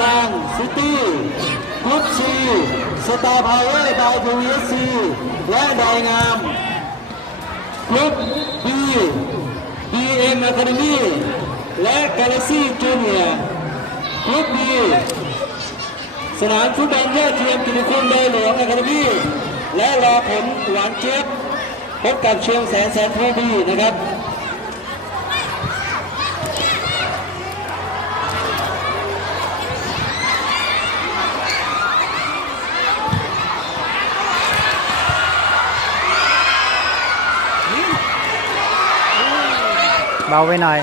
ซังซิตี้กรุ๊ปซีสตาร์พาวเวอร์บายบูเอสซีและดอยงามกรุ๊ปบีบีเอ็มอะคาเดมี่และกาแล็กซี่จูเนียร์กรุ๊ปบีสนามฟุตบอลยอดเทียมกิติคุณดอยหลวงอะคาเดมี่และรอผลหวานเจี๊ยบพบกับเชียงแสนแสนทวีนะครับ เบาไว้หน่อย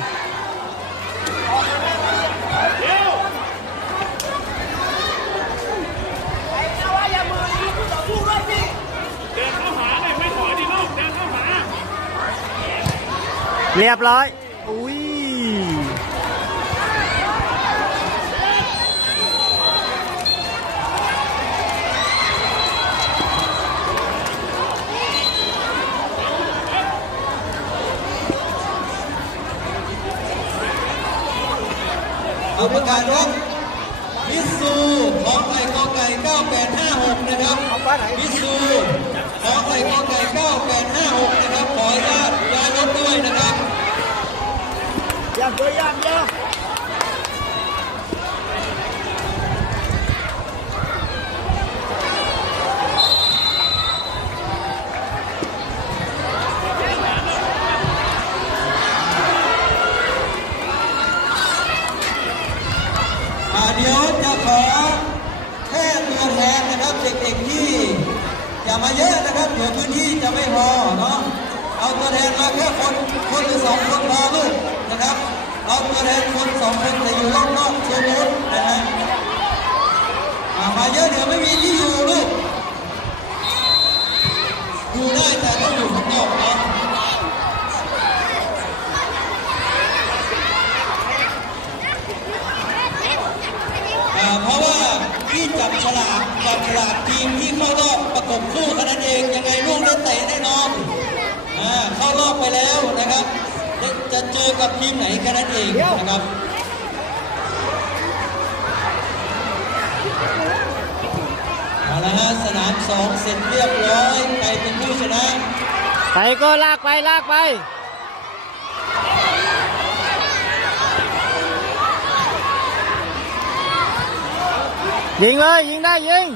เรียบร้อย อุ้ย เอาประกาศครับมิสูขอไข่กอไก่ 9856 นะครับมิสูขอไข่กอไก่ 9856 นะครับ ขออนุญาตย้ายรถด้วยนะครับยังตัวยังเยอะอ่า เดี๋ยวจะขอแค่ตัวแทนนะครับเด็กๆที่อย่ามาเยอะนะครับเดี๋ยวพื้นที่จะไม่พอเนาะเอาตัวแทนมาแค่คนคนหรือสองคนพอลูกนะครับเอาตัวแทนคนสองคนแต่อยู่รอบนอกโซนนู้นนะฮะอ่ามาเยอะเดี๋ยวไม่มีที่อยู่ลูกอยู่ได้แต่ต้องอยู่ข้างนอกเนาะ อ่าเพราะว่าที่จับ ฉลากจับฉลากทีมที่เข้ารอบประกบคู่แค่นั้นเองยังไงลูกได้เตะแน่นอนอ่าเข้ารอบไปแล้วนะครับจะเจอกับทีมไหนแค่นั้นเองนะครับเอาละฮะสนามสองเสร็จเรียบร้อยใครเป็นผู้ชนะไปก็ลากไปลากไป ยิงเลยยิงได้ยิง